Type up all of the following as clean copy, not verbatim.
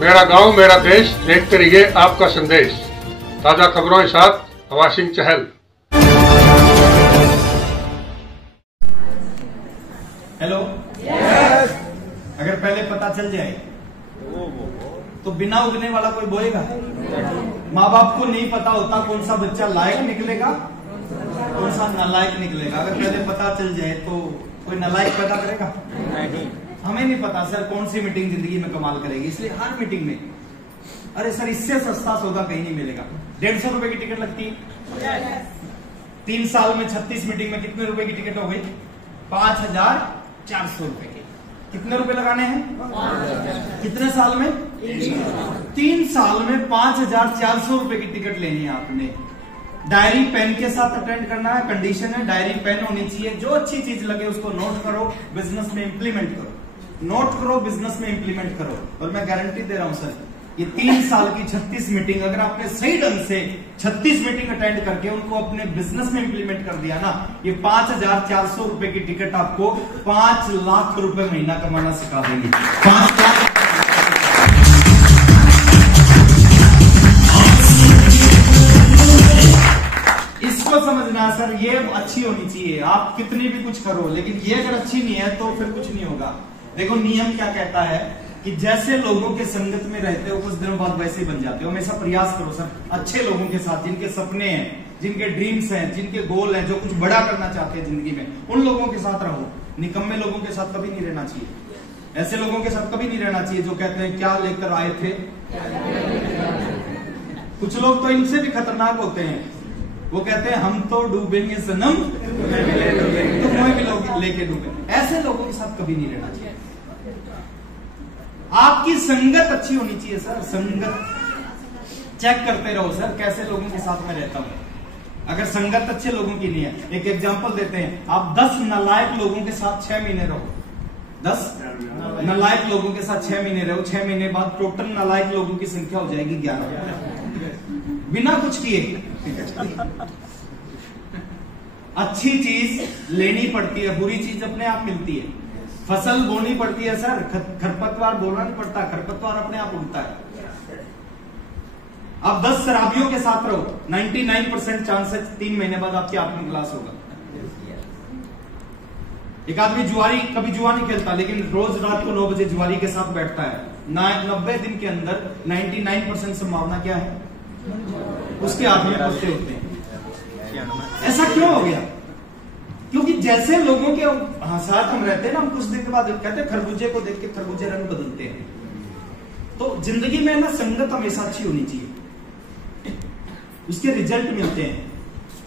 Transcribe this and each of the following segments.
मेरा गांव मेरा देश, देखते रहिए आपका संदेश। ताजा खबरों के साथ हवा सिंह चहल। हेलो। यस। अगर पहले पता चल जाए तो बिना उगने वाला कोई बोएगा? माँ बाप को नहीं पता होता कौन सा बच्चा लायक निकलेगा, कौन सा नालायक निकलेगा। अगर पहले पता चल जाए तो कोई नालायक पैदा करेगा? नहीं। हमें नहीं पता सर कौन सी मीटिंग जिंदगी में कमाल करेगी, इसलिए हर मीटिंग में अरे सर इससे सस्ता सौदा कहीं नहीं मिलेगा। 150 रुपए की टिकट लगती है। 3 साल में 36 मीटिंग में कितने रुपए की टिकट हो गई? 5400 रुपए की। कितने रुपए लगाने हैं? कितने साल में? 3 साल में 5400 रुपए की टिकट लेनी है आपने। डायरी पेन के साथ अटेंड करना है। कंडीशन है डायरी पेन होनी चाहिए। जो अच्छी चीज लगे उसको नोट करो, बिजनेस में इंप्लीमेंट करो। नोट करो, बिजनेस में इंप्लीमेंट करो। और मैं गारंटी दे रहा हूं सर, ये 3 साल की 36 मीटिंग अगर आपने सही ढंग से 36 मीटिंग अटेंड करके उनको अपने बिजनेस में इंप्लीमेंट कर दिया ना, ये 5400 रुपए की टिकट आपको 5 लाख रुपए महीना कमाना सिखा देंगे। 5 लाख। इसको समझना सर, ये अच्छी होनी चाहिए। आप कितनी भी कुछ करो, लेकिन ये अगर अच्छी नहीं है तो फिर कुछ नहीं होगा। देखो नियम क्या कहता है कि जैसे लोगों के संगत में रहते हो कुछ दिनों बाद वैसे ही बन जाते हो। हमेशा प्रयास करो सर अच्छे लोगों के साथ, जिनके सपने हैं, जिनके ड्रीम्स हैं, जिनके गोल हैं, जो कुछ बड़ा करना चाहते हैं जिंदगी में, उन लोगों के साथ रहो। निकम्मे लोगों के साथ कभी नहीं रहना चाहिए। ऐसे लोगों के साथ कभी नहीं रहना चाहिए जो कहते हैं क्या लेकर आए थे। कुछ लोग तो इनसे भी खतरनाक होते हैं। वो कहते हैं हम तो डूबेंगे सनम, तुम्हें भी लोग लेके डूबे। ऐसे लोगों के साथ कभी नहीं रहना चाहिए। आपकी संगत अच्छी होनी चाहिए सर। संगत चेक करते रहो सर, कैसे लोगों के साथ में रहता हूं। अगर संगत अच्छे लोगों की नहीं है, एक एग्जांपल देते हैं, आप 10 नालायक लोगों के साथ 6 महीने रहो। 10 नालायक लोगों के साथ 6 महीने रहो। 6 महीने बाद टोटल नालायक लोगों की संख्या हो जाएगी 11, बिना कुछ किए। अच्छी चीज लेनी पड़ती है, बुरी चीज अपने आप मिलती है। फसल बोनी पड़ती है सर, खरपतवार बोना नहीं पड़ता, खरपतवार अपने आप उगता है। आप 10 शराबियों के साथ रहो, 99% चांसेस 3 महीने बाद आपकी आत्म क्लास होगा। एक आदमी जुआरी कभी जुआ नहीं खेलता, लेकिन रोज रात को 9 बजे जुआरी के साथ बैठता है। 90 दिन के अंदर 99% संभावना क्या है? उसके हाथ में पत्ते होते हैं। ऐसा क्यों हो गया? क्योंकि जैसे लोगों के साथ हम रहते हैं ना, हम कुछ दिन के बाद कहते हैं खरबूजे को देख के खरबूजे रंग बदलते हैं। तो जिंदगी में ना संगत हमेशा अच्छी होनी चाहिए, उसके रिजल्ट मिलते हैं।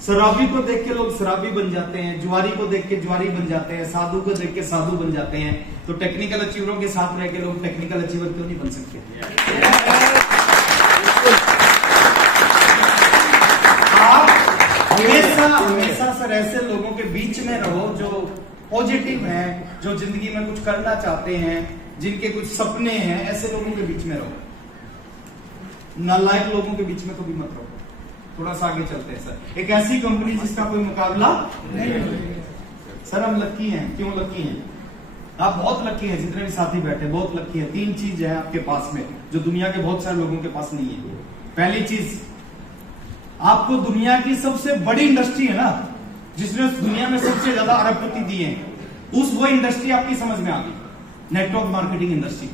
शराबी को देख के लोग शराबी बन जाते हैं, जुआरी को देख के जुआरी बन जाते हैं, साधु को देख के साधु बन जाते हैं। तो टेक्निकल अचीवरों के साथ रह के लोग टेक्निकल अचीवर क्यों नहीं बन सकते? हमेशा सर ऐसे लोगों के बीच में रहो जो पॉजिटिव हैं, जो जिंदगी में कुछ करना चाहते हैं, जिनके कुछ सपने हैं। ऐसे लोगों के बीच में रहो। नालायक लोगों के बीच में कभी मत रहो। थोड़ा सा आगे चलते हैं सर। एक ऐसी कंपनी जिसका कोई मुकाबला नहीं। सर हम लक्की हैं। क्यों लक्की हैं? आप बहुत लक्की हैं, जितने भी साथी बैठे बहुत लक्की हैं। 3 चीज है आपके पास में जो दुनिया के बहुत सारे लोगों के पास नहीं है। पहली चीज, आपको दुनिया की सबसे बड़ी इंडस्ट्री है ना, जिसने दुनिया में सबसे ज्यादा अरबपति दिए हैं, वो इंडस्ट्री आपकी समझ में आ गई। नेटवर्क मार्केटिंग इंडस्ट्री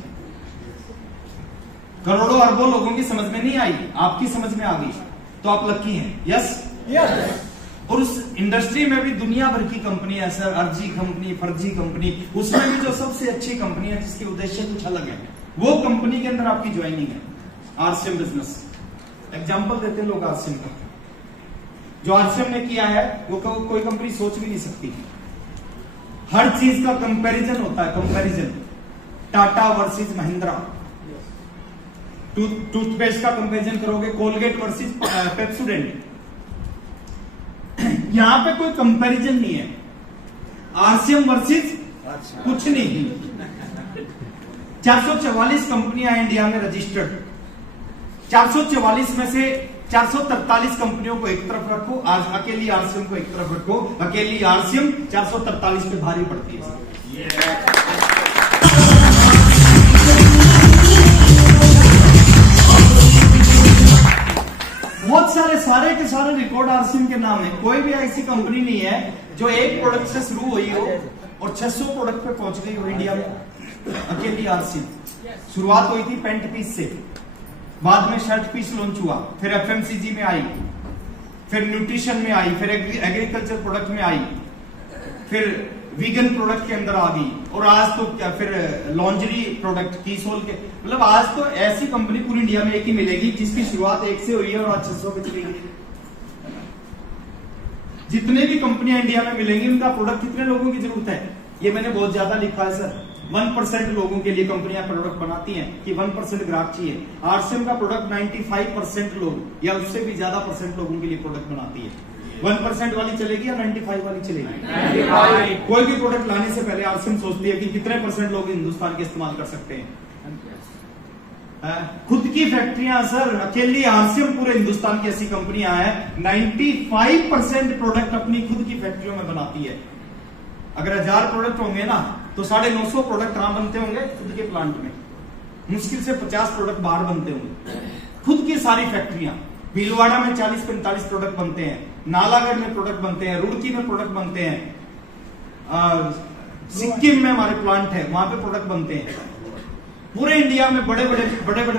करोड़ों अरबों लोगों की समझ में नहीं आई, आपकी समझ में आ गई, तो आप लकी हैं। Yes yes. और उस इंडस्ट्री में भी दुनिया भर की कंपनी है सर, अर्जी कंपनी, फर्जी कंपनी। उसमें भी जो सबसे अच्छी कंपनी है जिसके उद्देश्य कुछ अलग है, वो कंपनी के अंदर आपकी ज्वाइनिंग है। आरसीएम बिजनेस एग्जाम्पल देते हैं लोग आरसीएम का। जो आरसीएम ने किया है वो कोई कंपनी सोच भी नहीं सकती। हर चीज का कंपैरिजन होता है। Comparison, Tata versus Mahindra. Toothpaste का कंपैरिजन करोगे कोलगेट वर्सेस पेप्सोडेंट। यहां पे कोई कंपैरिजन नहीं है। आरसीएम वर्सेस कुछ नहीं। 444 कंपनियां हैं इंडिया में रजिस्टर्ड। 444 में से 443 कंपनियों को एक तरफ रखो, अकेली आरसीएम को एक तरफ रखो। अकेली आरसीएम 443 पे भारी पड़ती है। के नाम है। कोई भी ऐसी कंपनी नहीं है जो एक प्रोडक्ट से शुरू हुई हो और 600 प्रोडक्ट पे पहुंच गई हो इंडिया में। अकेली आरसीएम। शुरुआत हुई थी पेंट पीस से, बाद में शर्ट पीस लॉन्च हुआ, फिर एफएमसीजी में आई, फिर न्यूट्रिशन में आई, फिर एग्रीकल्चर प्रोडक्ट में आई, फिर वीगन प्रोडक्ट के अंदर आ गई, और आज तो क्या फिर लॉन्जरी प्रोडक्ट की सोल के, मतलब आज तो ऐसी कंपनी पूरी इंडिया में एक ही मिलेगी जिसकी शुरुआत 1 से हुई है और आज 600 पे चली गई। जितने भी कंपनियां इंडिया में मिलेंगी उनका प्रोडक्ट कितने लोगों की जरूरत है, ये मैंने बहुत ज्यादा लिखा है सर। 1% लोगों के लिए कंपनियां प्रोडक्ट बनाती हैं कि 1% ग्राहक चाहिए। आरसीएम का प्रोडक्ट 95% लोग या उससे भी ज्यादा परसेंट लोगों के लिए प्रोडक्ट बनाती है। 1% वाली चलेगी या 95 वाली चलेगी? 95। कोई भी प्रोडक्ट लाने से पहले आरसीएम सोचती है कि कितने परसेंट लोग हिंदुस्तान के इस्तेमाल कर सकते हैं। खुद की फैक्ट्रियां सर, अकेली आरसीएम पूरे हिंदुस्तान की ऐसी कंपनियां हैं 95% प्रोडक्ट अपनी खुद की फैक्ट्रियों में बनाती है। अगर 1000 प्रोडक्ट होंगे ना तो 950 प्रोडक्ट कहां बनते होंगे? खुद के प्लांट में। मुश्किल से 50 प्रोडक्ट बाहर बनते होंगे। खुद की सारी फैक्ट्रियां। भीलवाड़ा में 40-45 प्रोडक्ट बनते हैं, नालागढ़ में प्रोडक्ट बनते हैं, रुड़की में प्रोडक्ट बनते हैं, सिक्किम में हमारे प्लांट है, वहां पे प्रोडक्ट बनते हैं। पूरे इंडिया में बड़े बड़े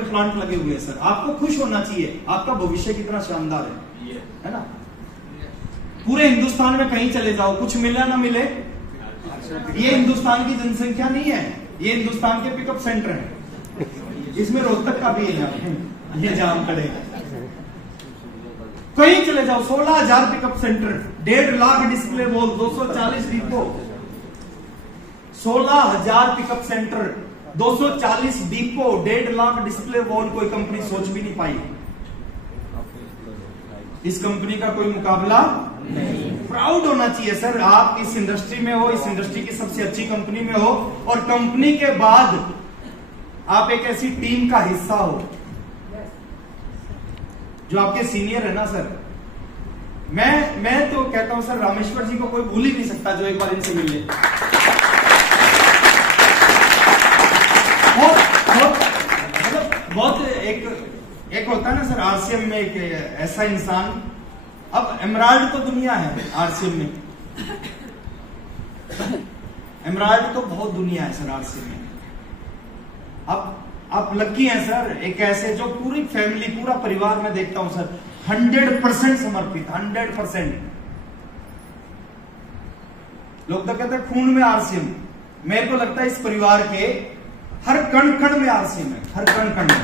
प्लांट लगे हुए हैं सर। आपको खुश होना चाहिए, आपका भविष्य कितना शानदार है ना। पूरे हिंदुस्तान में कहीं चले जाओ, कुछ मिले ना मिले, ये हिंदुस्तान की जनसंख्या नहीं है, ये हिंदुस्तान के पिकअप सेंटर है। इसमें रोहतक का भी है, ये जाम खड़े। कहीं चले जाओ, 16,000 pickup centre, 1.5 lakh display wall, 240 depot, 16,000 pickup centre, 240 depot, 1.5 lakh display wall. कोई कंपनी सोच भी नहीं पाई। इस कंपनी का कोई मुकाबला नहीं। प्राउड होना चाहिए सर, आप इस इंडस्ट्री में हो, इस इंडस्ट्री की सबसे अच्छी कंपनी में हो, और कंपनी के बाद आप एक ऐसी टीम का हिस्सा हो जो आपके सीनियर है ना सर। मैं तो कहता हूं सर, रामेश्वर जी को कोई भूल ही नहीं सकता जो एक बार इनसे मिले। बहुत एक होता है ना सर आरसीएम में एक ऐसा इंसान। अब एमराल्ड तो दुनिया है आरसीएम में, एमराल्ड तो बहुत दुनिया है सर आरसीएम में। अब आप लकी हैं सर, एक ऐसे जो पूरी फैमिली, पूरा परिवार में देखता हूं सर 100% समर्पित, 100%। लोग तो कहते हैं खून में आरसीएम, मेरे को लगता है इस परिवार के हर कण कण में आरसीएम है, हर कण कण में।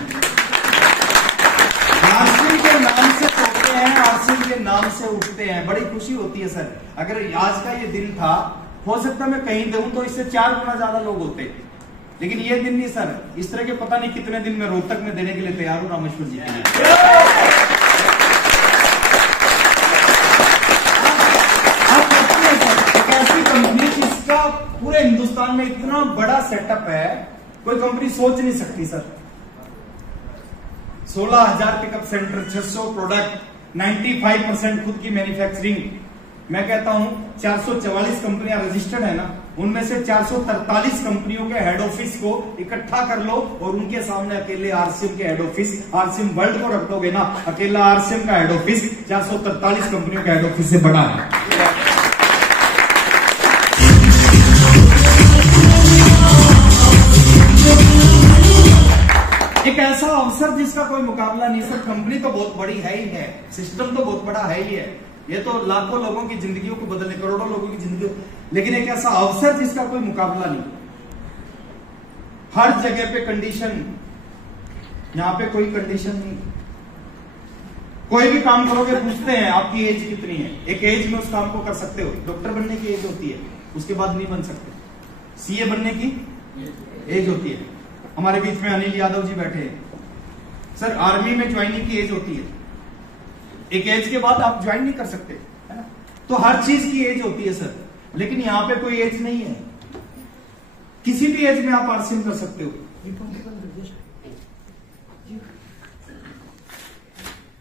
आरसीएम के नाम से सोते हैं, आरसीएम के नाम से उठते हैं, बड़ी खुशी होती है सर। अगर आज का ये दिन था, हो सकता है मैं कहीं दूं तो इससे 4 गुना ज्यादा लोग होते, लेकिन ये दिन नहीं सर। इस तरह के पता नहीं कितने दिन मैं रोहतक में देने के लिए तैयार हूं रामेश्वर जी के लिए। एक ऐसी कंपनी जिसका पूरे हिंदुस्तान में इतना बड़ा सेटअप है, कोई कंपनी सोच नहीं सकती सर। 16,000 पिकअप सेंटर, 600 प्रोडक्ट, 95% खुद की मैन्युफैक्चरिंग। मैं कहता हूं 444 कंपनियां रजिस्टर्ड है ना, उनमें से 443 कंपनियों के हेड ऑफिस को इकट्ठा कर लो और उनके सामने अकेले आरसीएम के हेड ऑफिस, आरसीएम वर्ल्ड को रख दोगे ना, अकेला आरसीएम का हेड ऑफिस 443 कंपनियों के हेड ऑफिस से बड़ा है। एक ऐसा अवसर जिसका कोई मुकाबला नहीं सर। कंपनी तो बहुत बड़ी है ही है, सिस्टम तो बहुत बड़ा है ही है, ये तो लाखों लोगों की जिंदगियों को बदलने, करोड़ों लोगों की जिंदगी, लेकिन एक ऐसा अवसर जिसका कोई मुकाबला नहीं। हर जगह पे कंडीशन, यहां पे कोई कंडीशन नहीं। कोई भी काम करोगे पूछते हैं आपकी एज कितनी है, एक एज में उस काम को कर सकते हो। डॉक्टर बनने की एज होती है, उसके बाद नहीं बन सकते। सीए बनने की एज होती है। हमारे बीच में अनिल यादव जी बैठे हैं सर, आर्मी में ज्वाइनिंग की एज होती है, एक एज के बाद आप ज्वाइन नहीं कर सकते, है ना। तो हर चीज की एज होती है सर, लेकिन यहां पे कोई एज नहीं है। किसी भी एज में आप आरसीएम कर सकते हो।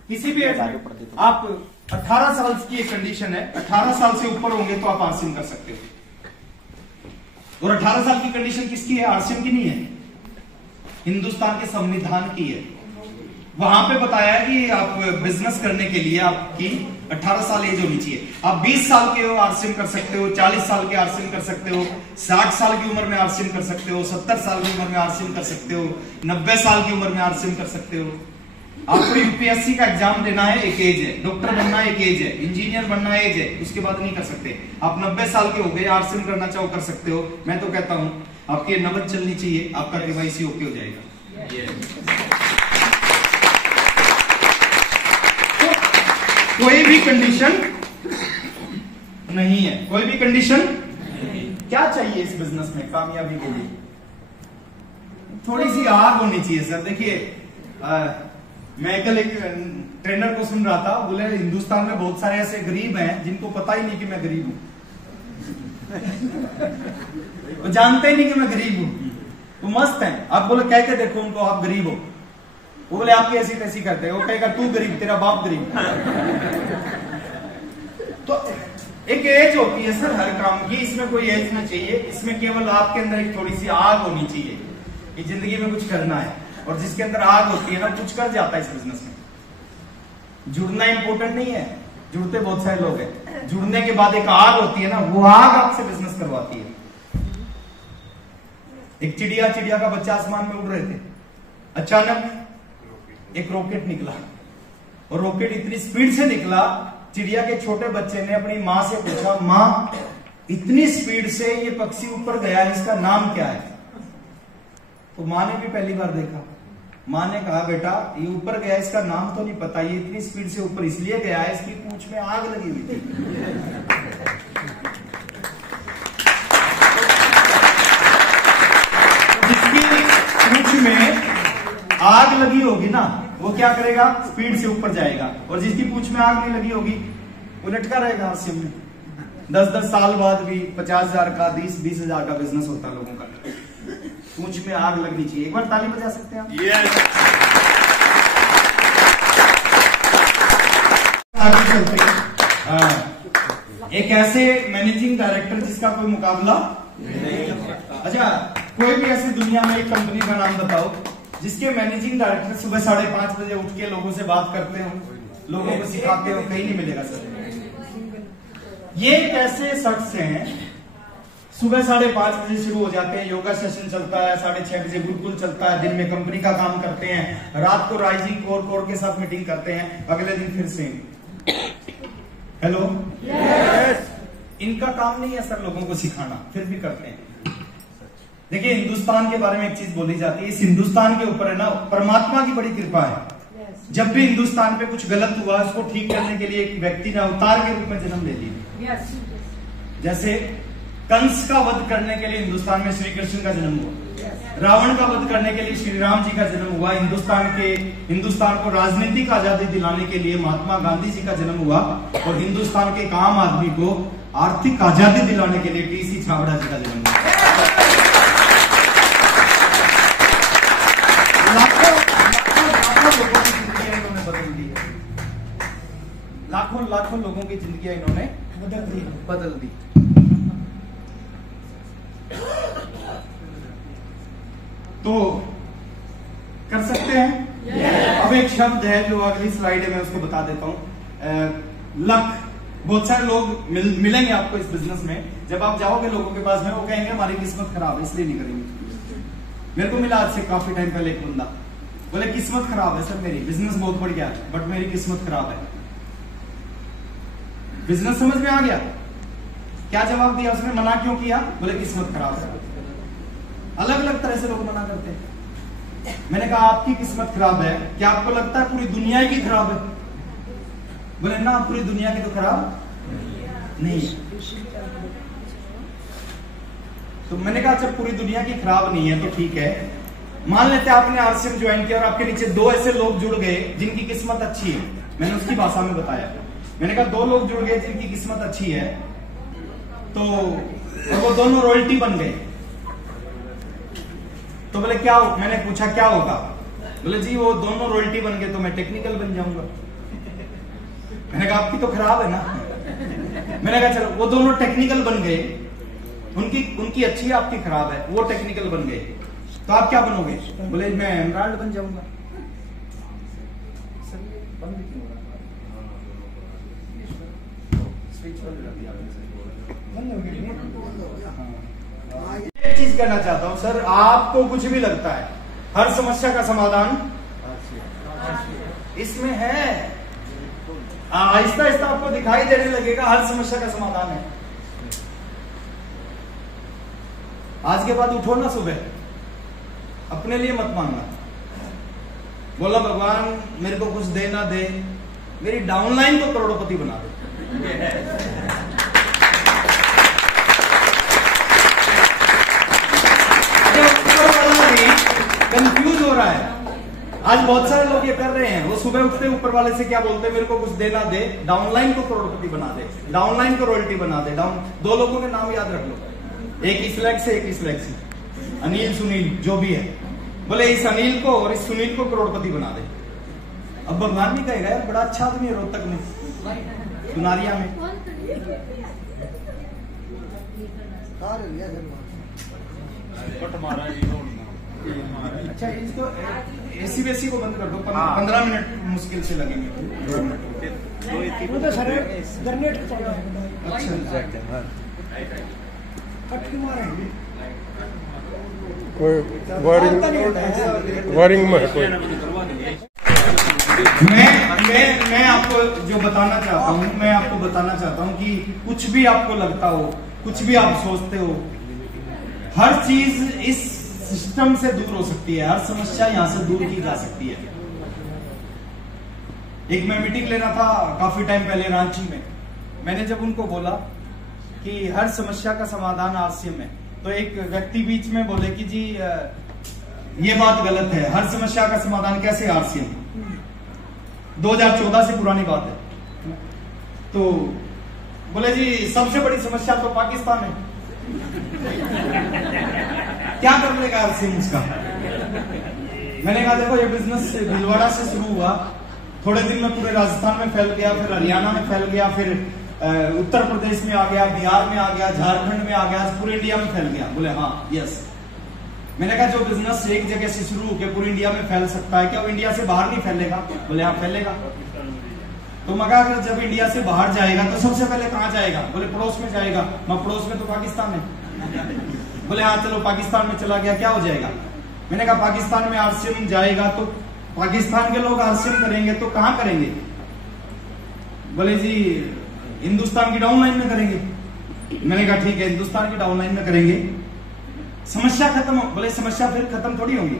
किसी भी एज में आप 18 साल की एक कंडीशन है, 18 साल से ऊपर होंगे तो आप आरसीएम कर सकते हो। और 18 साल की कंडीशन किसकी है? आरसीएम की नहीं है, हिंदुस्तान के संविधान की है। वहां पे बताया कि आप बिजनेस करने के लिए आपकी 18 साल एज होनी चाहिए। आप 20 साल के हो आरसीएम कर सकते हो, 40 साल के आरसीएम कर सकते हो, 60 साल की उम्र में आरसीएम कर सकते हो, 70 साल की उम्र में आरसीएम कर सकते हो, 90 साल की उम्र में आरसीएम कर सकते हो। आपको यूपीएससी का एग्जाम देना है, एक एज है, डॉक्टर बनना एक एज है, इंजीनियर बनना एज है, उसके बाद नहीं कर सकते। आप 90 साल के हो गए, आरसीएम करना चाहो कर सकते हो। मैं तो कहता हूं आपकी नबज चलनी चाहिए, आपका केवाईसी ओके हो जाएगा। कोई भी कंडीशन नहीं है, कोई भी कंडीशन क्या चाहिए इस बिजनेस में कामयाबी के लिए? थोड़ी सी आग होनी चाहिए सर। देखिए मैं कल एक ट्रेनर को सुन रहा था, बोले हिंदुस्तान में बहुत सारे ऐसे गरीब हैं जिनको पता ही नहीं कि मैं गरीब हूं, वो जानते ही नहीं कि मैं गरीब हूं। तो मस्त है, आप बोले कह के देखो उनको आप गरीब हो, वो बोले आपकी ऐसी तैसी करते हैं, वो कहेगा तू गरीब, तेरा बाप गरीब। तो एक एज होती है सर हर काम की, इसमें कोई एज नहीं चाहिए, इसमें केवल आपके अंदर एक थोड़ी सी आग होनी चाहिए कि जिंदगी में कुछ करना है। और जिसके अंदर आग होती है ना, कुछ कर जाता है इस बिजनेस में। जुड़ना इंपॉर्टेंट नहीं है, जुड़ते बहुत सारे लोग हैं, जुड़ने के बाद एक आग होती है ना, वो आग आपसे बिजनेस करवाती है। एक चिड़िया का बच्चा आसमान में उड़ रहे थे, अचानक एक रॉकेट निकला, और रॉकेट इतनी स्पीड से निकला, चिड़िया के छोटे बच्चे ने अपनी माँ से पूछा, माँ इतनी स्पीड से ये पक्षी ऊपर गया, इसका नाम क्या है? तो माँ ने भी पहली बार देखा। माँ ने कहा, बेटा ये ऊपर गया, इसका नाम तो नहीं पता, ये इतनी स्पीड से ऊपर इसलिए गया है, इसकी पूंछ में आग लगी हुई थी। जिसकी पूंछ में आग लगी होगी ना, वो क्या करेगा? स्पीड से ऊपर जाएगा। और जिसकी पूंछ में आग नहीं लगी होगी, वो लटका रहेगा आरसीएम में। 10-10 साल बाद भी 50,000 का 20,000 का बिजनेस होता है लोगों का। पूंछ में आग लगनी चाहिए। एक बार ताली बजा सकते हैं आप? yes. आगे चलते हैं। एक ऐसे मैनेजिंग डायरेक्टर जिसका कोई मुकाबला नहीं। अच्छा, कोई भी ऐसी दुनिया में एक कंपनी का नाम बताओ जिसके मैनेजिंग डायरेक्टर सुबह 5:30 बजे उठ के लोगों से बात करते हो, लोगों को सिखाते हो, कहीं नहीं मिलेगा सर। ये एक ऐसे शख्स हैं, सुबह 5:30 बजे शुरू हो जाते हैं, योगा सेशन चलता है, 6:30 बजे गुरुकुल चलता है, दिन में कंपनी का काम करते हैं, रात को राइजिंग कोर के साथ मीटिंग करते हैं, अगले दिन फिर से। हेलो, इनका काम नहीं है सर लोगों को सिखाना, फिर भी करते हैं। देखिए, हिंदुस्तान के बारे में एक चीज बोली जाती है, इस हिंदुस्तान के ऊपर है ना परमात्मा की बड़ी कृपा है। जब भी हिंदुस्तान पे कुछ गलत हुआ, उसको ठीक करने के लिए एक व्यक्ति ने अवतार के रूप में जन्म ले लिया। जैसे कंस का वध करने के लिए हिंदुस्तान में श्री कृष्ण का जन्म हुआ, रावण का वध करने के लिए श्री राम जी का जन्म हुआ, हिंदुस्तान को राजनीतिक आजादी दिलाने के लिए महात्मा गांधी जी का जन्म हुआ, और हिंदुस्तान के एक आम आदमी को आर्थिक आजादी दिलाने के लिए टीसी छाबड़ा जी का जन्म हुआ। लाखों लोगों की जिंदगी इन्होंने बदल दी। तो कर सकते हैं। अब एक शब्द है जो अगली स्लाइड है, मैं उसको बता देता हूं। लक। बहुत सारे लोग मिलेंगे आपको इस बिजनेस में। जब आप जाओगे लोगों के पास में, वो कहेंगे हमारी किस्मत खराब है इसलिए नहीं करेंगे। मेरे को मिला आज से काफी टाइम पहले एक बंदा, बोले किस्मत खराब है सर मेरी, बिजनेस बहुत बढ़िया है बट मेरी किस्मत खराब है। बिजनेस समझ में आ गया? क्या जवाब दिया उसने? मना क्यों किया? बोले किस्मत खराब है। अलग अलग तरह से लोग मना करते हैं। मैंने कहा आपकी किस्मत खराब है, क्या आपको लगता है पूरी दुनिया की खराब है? बोले ना, पूरी दुनिया की तो खराब नहीं है। तो मैंने कहा अच्छा पूरी दुनिया की खराब नहीं है तो ठीक है, मान लेते हैं आपने आरसीएम ज्वाइन किया और आपके नीचे 2 ऐसे लोग जुड़ गए जिनकी किस्मत अच्छी है। मैंने उसकी भाषा में बताया, मैंने कहा 2 लोग जुड़ गए जिनकी किस्मत अच्छी है, तो और वो दोनों रॉयल्टी बन गए, तो बोले क्या हो? मैंने पूछा क्या होगा? बोले जी वो दोनों रॉयल्टी बन गए तो मैं टेक्निकल बन जाऊंगा। मैंने कहा आपकी तो खराब है ना। मैंने कहा चलो वो दोनों टेक्निकल बन गए, उनकी अच्छी है आपकी खराब है, वो टेक्निकल बन गए, तो आप क्या बनोगे? बोले मैं एमराल्ड बन जाऊंगा। बंद क्यों हो रहा है? स्विच बंद कर दिया आपने। एक चीज कहना चाहता हूं सर, आपको कुछ भी लगता है हर समस्या का समाधान इसमें है। आहिस्ता आहिस्ता आपको दिखाई देने लगेगा हर समस्या का समाधान है। आज के बाद उठो ना सुबह, अपने लिए मत मांगना, बोला भगवान मेरे को कुछ दे ना दे, मेरी डाउनलाइन को करोड़पति बना दे। कंफ्यूज हो रहा है। आज बहुत सारे लोग ये कर रहे हैं, वो सुबह उठते ऊपर वाले से क्या बोलते हैं, मेरे को कुछ देना दे, डाउनलाइन को करोड़पति बना दे, डाउनलाइन को रॉयल्टी बना दे। दो लोगों के नाम याद रख लो, एक इस लैक से, एक इस लैक से, अनिल सुनील जो भी है, बोले इस अनिल को और इस सुनील को करोड़पति बना दे। अब भगवान भी कहेगा यार बड़ा अच्छा आदमी है, रोहतक में, सुनारिया में। अच्छा इसको एसी वेसी को बंद कर दो, 15 मिनट मुश्किल से लगेंगे। वो तो सर जनरेट चल रहा है। अच्छा कट क्यों मारेंगे? कोई वायरिंग में है कोई। मैं आपको जो बताना चाहता हूँ, मैं आपको बताना चाहता हूँ कि कुछ भी आपको लगता हो, कुछ भी आप सोचते हो, हर चीज इस सिस्टम से दूर हो सकती है, हर समस्या यहाँ से दूर की जा सकती है। एक मैं मीटिंग ले रहा था काफी टाइम पहले रांची में, मैंने जब उनको बोला कि हर समस्या का समाधान आरसीएम है, तो एक व्यक्ति बीच में बोले कि जी ये बात गलत है, हर समस्या का समाधान कैसे आरसीएम? 2014 से पुरानी बात है। तो बोले जी सबसे बड़ी समस्या तो पाकिस्तान है, क्या कर लेगा आरसीएम उसका? मैंने कहा देखो ये बिजनेस भीलवाड़ा से शुरू हुआ, थोड़े दिन में पूरे राजस्थान में फैल गया, फिर हरियाणा में फैल गया, फिर उत्तर प्रदेश में आ गया, बिहार में आ गया, झारखंड में आ गया, पूरे इंडिया में फैल गया। बोले हाँ यस। मैंने कहा जो बिजनेस एक जगह से शुरू होकर पूरी इंडिया में फैल सकता है, क्या वो इंडिया से बाहर नहीं फैलेगा? बोले हाँ फैलेगा। तो मगर अगर जब इंडिया से बाहर जाएगा तो सबसे पहले कहाँ जाएगा? बोले पड़ोस में जाएगा। मैं पड़ोस में तो पाकिस्तान है। बोले हाँ चलो पाकिस्तान में चला गया, क्या हो जाएगा? मैंने कहा पाकिस्तान में आरसीएम जाएगा तो पाकिस्तान के लोग आरसीएम करेंगे तो कहाँ करेंगे? बोले जी हिंदुस्तान की डाउनलाइन में करेंगे। मैंने कहा ठीक है हिंदुस्तान की डाउनलाइन में करेंगे, समस्या खत्म हो। बोले समस्या फिर खत्म थोड़ी होगी।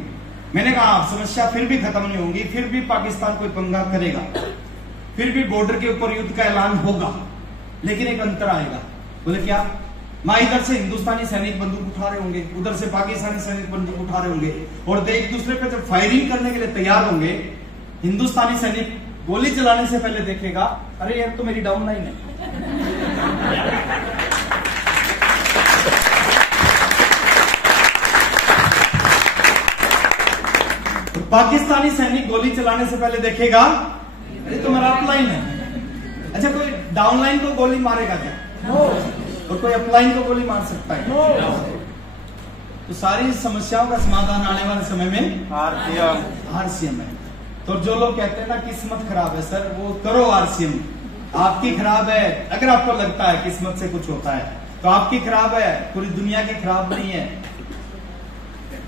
मैंने कहा समस्या फिर भी खत्म नहीं होगी, फिर भी पाकिस्तान कोई पंगा करेगा, फिर भी बॉर्डर के ऊपर युद्ध का ऐलान होगा, लेकिन एक अंतर आएगा। बोले क्या? मां इधर से हिंदुस्तानी सैनिक बंदूक उठा रहे होंगे, उधर से पाकिस्तानी सैनिक बंदूक उठा रहे होंगे, और एक दूसरे पे जब फायरिंग करने के लिए तैयार होंगे, हिंदुस्तानी सैनिक गोली चलाने से पहले देखेगा अरे यार तो मेरी डाउन लाइन है। तो पाकिस्तानी सैनिक गोली चलाने से पहले देखेगा अरे तो मेरा अपलाइन है। अच्छा कोई डाउनलाइन को गोली मारेगा क्या? और कोई अपलाइन को गोली मार सकता है? तो सारी समस्याओं का समाधान आने वाले समय में आरसीएम है। तो जो लोग कहते हैं ना किस्मत खराब है, सर वो करो आरसीएम। आपकी खराब है, अगर आपको लगता है किस्मत से कुछ होता है तो आपकी खराब है, पूरी दुनिया की खराब नहीं है।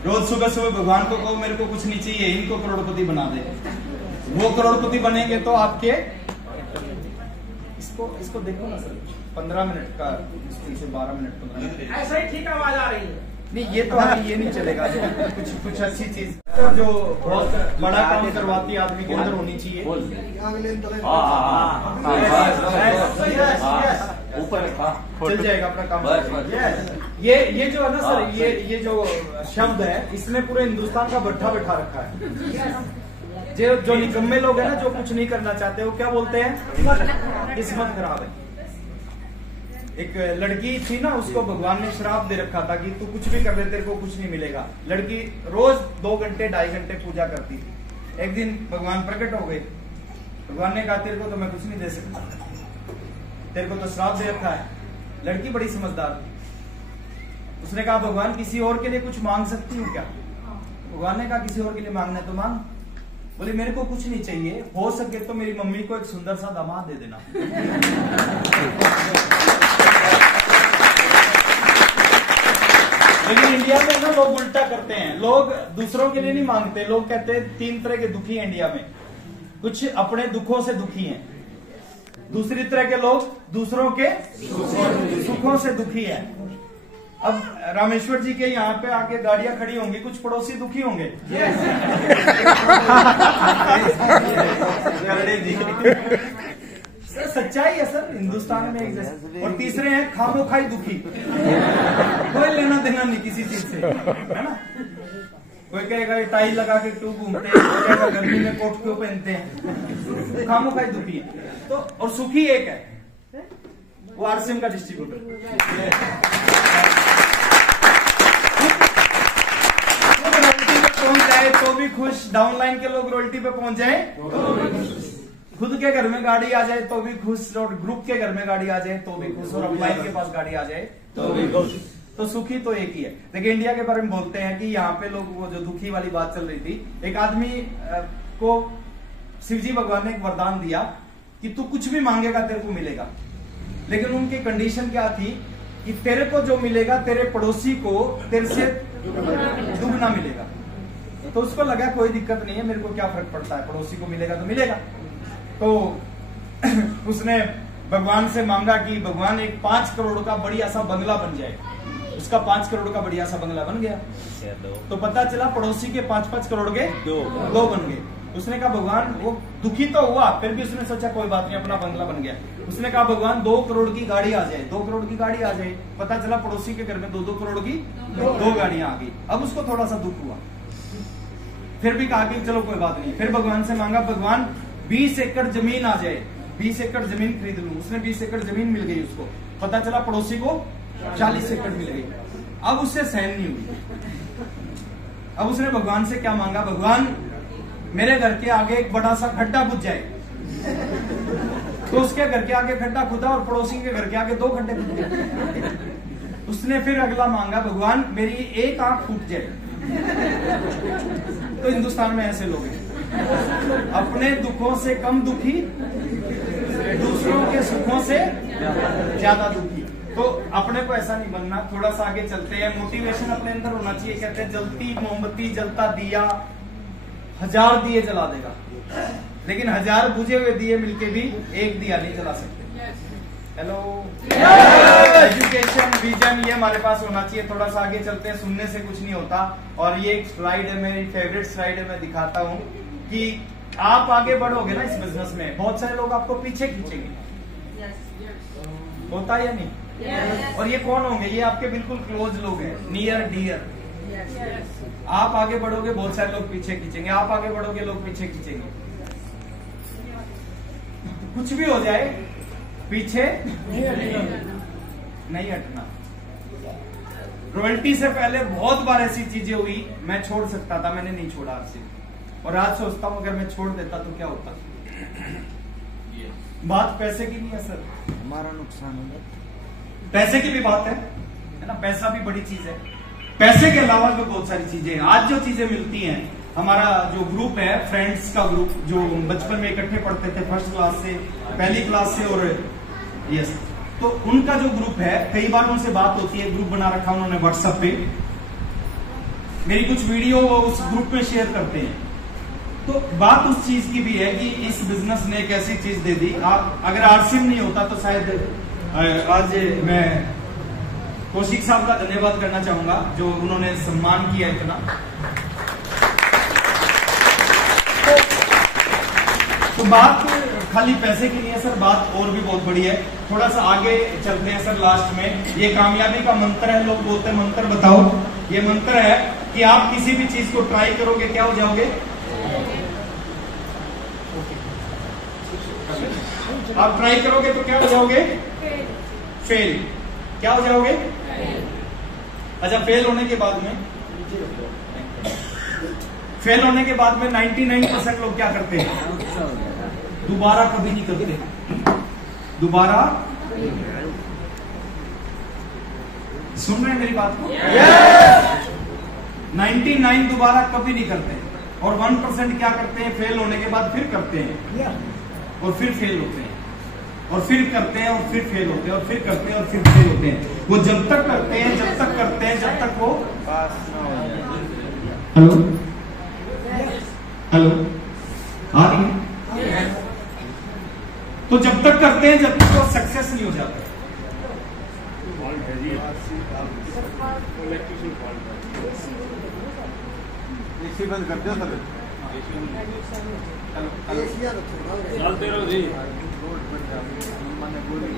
रोज सुबह सुबह भगवान को कहो मेरे को कुछ नहीं चाहिए, इनको करोड़पति बना दे। वो करोड़पति बनेंगे तो आपके इसको देखो ना सर, 15 मिनट का मुश्किल से 12 मिनट 15 मिनट ऐसा ही ठीक आवाज आ रही है। नहीं ये तो ये नहीं चलेगा। कुछ अच्छी चीज जो बहुत बड़ा काम करवाती आदमी के अंदर होनी चाहिए। चल जाएगा अपना काम। ये जो है ना सर, ये जो शब्द है इसमें पूरे हिंदुस्तान का भट्ठा बैठा रखा है। जो निकम्मे लोग हैं ना, जो कुछ नहीं करना चाहते, वो क्या बोलते हैं? किस्मत खराब है। एक लड़की थी ना, उसको भगवान ने श्राप दे रखा था कि तू कुछ भी कर ले तेरे को कुछ नहीं मिलेगा। लड़की रोज 2 घंटे 2.5 घंटे पूजा करती थी। एक दिन भगवान प्रकट हो गए। भगवान ने कहा तेरे को तो मैं कुछ नहीं दे सकता, तेरे को तो श्राप दे रखा है। लड़की बड़ी समझदार थी, उसने कहा भगवान किसी और के लिए कुछ मांग सकती हूँ क्या? भगवान ने कहा किसी और के लिए मांगना है तो मांग। बोले मेरे को कुछ नहीं चाहिए, हो सके तो मेरी मम्मी को एक सुंदर सा दामाद दे देना। लेकिन इंडिया में ना लोग उल्टा करते हैं, लोग दूसरों के लिए नहीं मांगते। लोग कहते हैं 3 तरह के दुखी हैं इंडिया में, कुछ अपने दुखों से दुखी हैं, दूसरी तरह के लोग दूसरों के सुखों से दुखी हैं। अब रामेश्वर जी के यहाँ पे आके गाड़ियां खड़ी होंगी, कुछ पड़ोसी दुखी होंगे। सर सच्चाई है सर, हिंदुस्तान में एक जैसे। और तीसरे हैं खामोखाई दुखी, कोई लेना देना नहीं किसी चीज से, है ना। कोई कहेगा टाई लगा के क्यों घूमते हैं, कोई कहेगा गर्मी में कोट क्यों पहनते हैं, खामोखाई दुखी है। तो और सुखी एक है, वो आरसीएम का डिस्ट्रीब्यूटर। पहुंच जाए तो भी खुश, डाउनलाइन के लोग रॉयल्टी पे पहुंच जाए खुद के घर में गाड़ी आ जाए तो भी खुश, और ग्रुप के घर में गाड़ी आ जाए तो भी खुश, और अपलाइन के पास गाड़ी आ जाए तो भी खुश। तो सुखी तो एक ही है। देखिए इंडिया के बारे में बोलते हैं कि यहाँ पे लोग, वो जो दुखी वाली बात चल रही थी, एक आदमी को शिवजी भगवान ने एक वरदान दिया कि तू कुछ भी मांगेगा तेरे को मिलेगा, लेकिन उनकी कंडीशन क्या थी कि तेरे को जो मिलेगा तेरे पड़ोसी को तेरे से दुगना मिलेगा। तो उसको लगा कोई दिक्कत नहीं है, मेरे को क्या फर्क पड़ता है, पड़ोसी को मिलेगा तो मिलेगा। तो उसने भगवान से मांगा कि भगवान एक 5 करोड़ का बढ़िया सा बंगला बन जाए। उसका 5 करोड़ का बढ़िया सा बंगला बन गया। तो पता चला पड़ोसी के 5-5 करोड़ के 2 बन गए। उसने कहा भगवान, वो दुखी तो हुआ, फिर भी उसने सोचा कोई बात नहीं, अपना बंगला बन गया। उसने कहा भगवान 2 करोड़ की गाड़ी आ जाए, 2 करोड़ की गाड़ी आ जाए। पता चला पड़ोसी के घर में 2-2 करोड़ की 2 गाड़ियां आ गई। अब उसको थोड़ा सा दुख हुआ, फिर भी कहा कि चलो कोई बात नहीं। फिर भगवान से मांगा भगवान 20 एकड़ जमीन आ जाए, 20 एकड़ जमीन खरीद लूं। उसने 20 एकड़ जमीन मिल गई उसको। पता चला पड़ोसी को 40 एकड़ मिल गई। अब उससे सहन नहीं हुई। अब उसने भगवान से क्या मांगा, भगवान मेरे घर के आगे एक बड़ा सा खड्डा बुझ जाए। तो उसके घर के आगे खड्डा खुदा और पड़ोसी के घर के आगे 2 खड्डे खुद गए। उसने फिर अगला मांगा भगवान मेरी एक आंख फूट जाए। तो हिंदुस्तान में ऐसे लोग हैं, अपने दुखों से कम दुखी, दूसरों के सुखों से ज्यादा दुखी। तो अपने को ऐसा नहीं बनना। थोड़ा सा आगे चलते हैं। मोटिवेशन अपने अंदर होना चाहिए। कहते हैं जलती मोमबत्ती, जलता दिया 1000 दिए जला देगा, लेकिन 1000 बुझे हुए दिए मिलके भी एक दिया नहीं जला सकते। हेलो, एजुकेशन विजन ये हमारे पास होना चाहिए। थोड़ा सा आगे चलते हैं। सुनने से कुछ नहीं होता। और ये एक स्लाइड है, मेरी फेवरेट स्लाइड है, मैं दिखाता हूँ कि आप आगे बढ़ोगे ना इस बिजनेस में, बहुत सारे लोग आपको पीछे खींचेंगे। होता है या नहीं? और ये कौन होंगे? ये आपके बिल्कुल क्लोज लोग हैं, नियर डियर। आप आगे बढ़ोगे, बहुत सारे लोग पीछे खींचेंगे। आप आगे बढ़ोगे, लोग पीछे खींचेंगे। कुछ भी हो जाए, पीछे नहीं हटना। रॉयल्टी से पहले बहुत बार ऐसी चीजें हुई, मैं छोड़ सकता था, मैंने नहीं छोड़ा आपसे। और आज सोचता हूं अगर मैं छोड़ देता तो क्या होता। बात पैसे की नहीं है सर, हमारा नुकसान होगा। पैसे की भी बात है ना। पैसा भी बड़ी चीज है। पैसे के अलावा भी बहुत सारी चीजें हैं। आज जो चीजें मिलती हैं, हमारा जो ग्रुप है, फ्रेंड्स का ग्रुप, जो बचपन में इकट्ठे पढ़ते थे, फर्स्ट क्लास से, पहली क्लास से, और यस, तो उनका जो ग्रुप है, कई बार उनसे बात होती है। ग्रुप बना रखा उन्होंने व्हाट्सएप पे, मेरी कुछ वीडियो वो उस ग्रुप में शेयर करते हैं। तो बात उस चीज की भी है कि इस बिजनेस ने एक ऐसी चीज दे दी। आप अगर आरसीएम नहीं होता तो शायद आज मैं कौशिक साहब का धन्यवाद करना चाहूंगा, जो उन्होंने सम्मान किया इतना। तो बात खाली पैसे की नहीं है सर, बात और भी बहुत बड़ी है। थोड़ा सा आगे चलते हैं सर। लास्ट में ये कामयाबी का मंत्र है। लोग बोलते हैं मंत्र बताओ। ये मंत्र है कि आप किसी भी चीज को ट्राई करोगे, क्या हो जाओगे? आप ट्राई करोगे तो क्या हो जाओगे? फेल। क्या हो जाओगे? अच्छा, फेल होने के बाद में 99% लोग क्या करते हैं? दोबारा कभी नहीं करते। दोबारा सुन रहे हैं मेरी बात को? 99 दोबारा कभी नहीं करते। और 1% क्या करते हैं, फेल होने के बाद फिर करते हैं और फिर फेल होते हैं और फिर करते हैं और फिर फेल होते हैं और फिर करते हैं और फिर फेल होते हैं। वो जब तक करते हैं, जब तक करते हैं, जब तक वो हेलो हेलो आ रही है, तो जब तक करते हैं जब तक वो सक्सेस नहीं हो जाता। बंद कर दो सर, चलते रहो जी। मैंने बोली